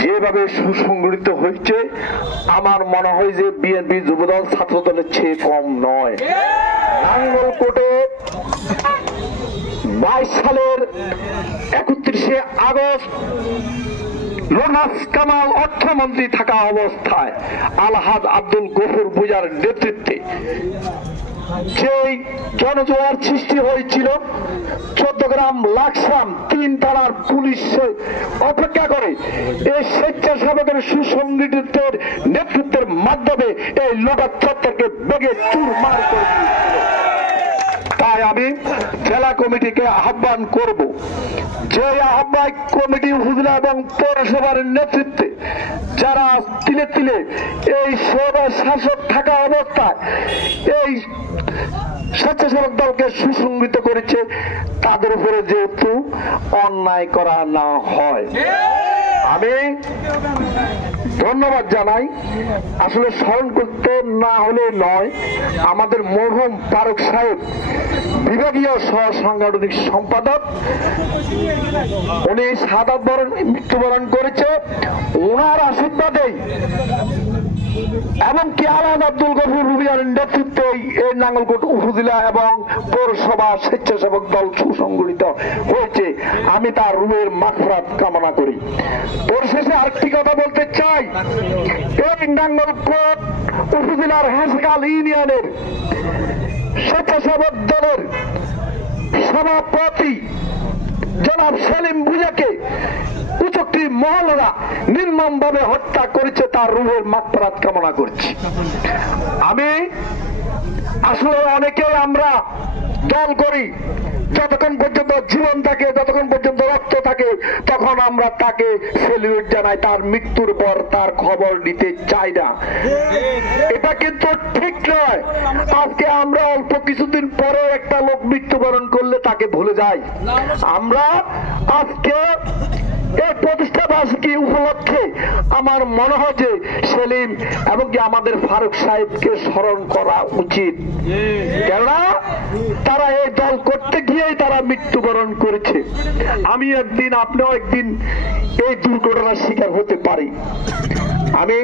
যেভাবে সুসংগঠিত হয়েছে আমার মনে হয় যে বিএনপি যুবদল ছাত্র দলের চেয়ে কম নয়। নাঙ্গলকোটে 22 সালের 31শে আগস্ট লোনাস কামাল অর্থমন্ত্রী থাকা অবস্থায় আলহাজ আব্দুল গফুর ভূঁইয়ার নেতৃত্বে যেই জনজোয়ার সৃষ্টি হয়েছিল, চট্টগ্রাম লাকসাম 3 থানার পুলিশ অপেক্ষা করে এই স্বেচ্ছাসেবকের সুসংগঠিতের নেতৃত্বের মাধ্যমে এই লোটা চত্বরকে বেগে চুরমার করে দিয়েছিল। তাই আমি জেলা কমিটিকে আহ্বান করব, যে আহ্বায়ক কমিটি উপজেলা এবং পৌরসভার নেতৃত্বে যারা তিলে তিলে এই শাসক থাকা অবস্থায় এই স্বেচ্ছাসেবক দলকে সুসংগঠিত করেছে, তাদের উপরে যেহেতু অন্যায় করা না হয়, আমি ধন্যবাদ জানাই। আসলে স্মরণ করতে না হলে নয়, আমাদের মরহুম ফারুক সাহেব বিভাগীয় সহ সাংগঠনিক সম্পাদক, উনি মৃত্যুবরণ করেছে। ওনার আশীর্বাদেই এমনকি আলহাজ আব্দুল গফুর ভূঁইয়ার নেতৃত্বে এই নাঙ্গলকোট উপজেলা এবং পৌরসভা স্বেচ্ছাসেবক দল সুসংগঠিত হয়েছে। আমি তার রুহের মাগফিরাত কামনা করি। পরিশেষে আরেকটি কথা বলতে চাই, এই নাঙ্গলকোট উপজেলার হাসকাল ইউনিয়নের স্বেচ্ছাসেবক দলের সভাপতি জনাব সেলিম ভূঁইয়াকে কুচক্রী মহলরা নির্মমভাবে হত্যা করেছে, তার রুহের মাগফিরাত কামনা করছি। আমি আসলে অনেকেই আমরা দল করি, যতক্ষণ পর্যন্ত জীবন থাকে, যতক্ষণ পর্যন্ত রক্ত থাকে, তখন আমরা তাকে সেলিউট জানাই, তার মৃত্যুর পর তার খবর নিতে চাই না। এটা কিন্তু ঠিক নয়। আজকে আমরা অল্প কিছুদিন পরে একটা লোক মৃত্যুবরণ করলে তাকে ভুলে যাই। আমরা আজকে এই প্রতিষ্ঠা বার্ষিকী উপলক্ষে আমার মনে হয় যে সেলিম এবং কি আমাদের ফারুক সাহেবকে স্মরণ করা উচিত, কেননা তারা এই দল করতে গিয়েই তারা মৃত্যুবরণ করেছে। আমি একদিন, আপনিও একদিন এই দুর্ঘটনার শিকার হতে পারি। আমি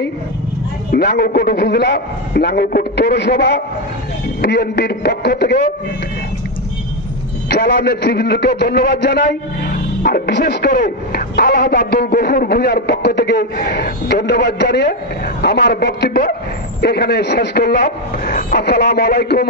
নাঙ্গলকোট উপজেলা, নাঙ্গলকোট পৌরসভা বিএনপির পক্ষ থেকে জেলা নেতৃবৃন্দকে ধন্যবাদ জানাই, আর বিশেষ করে আলহাজ আব্দুল গফুর ভূঁইয়ার পক্ষ থেকে ধন্যবাদ জানিয়ে আমার বক্তব্য এখানে শেষ করলাম। আসসালামু আলাইকুম।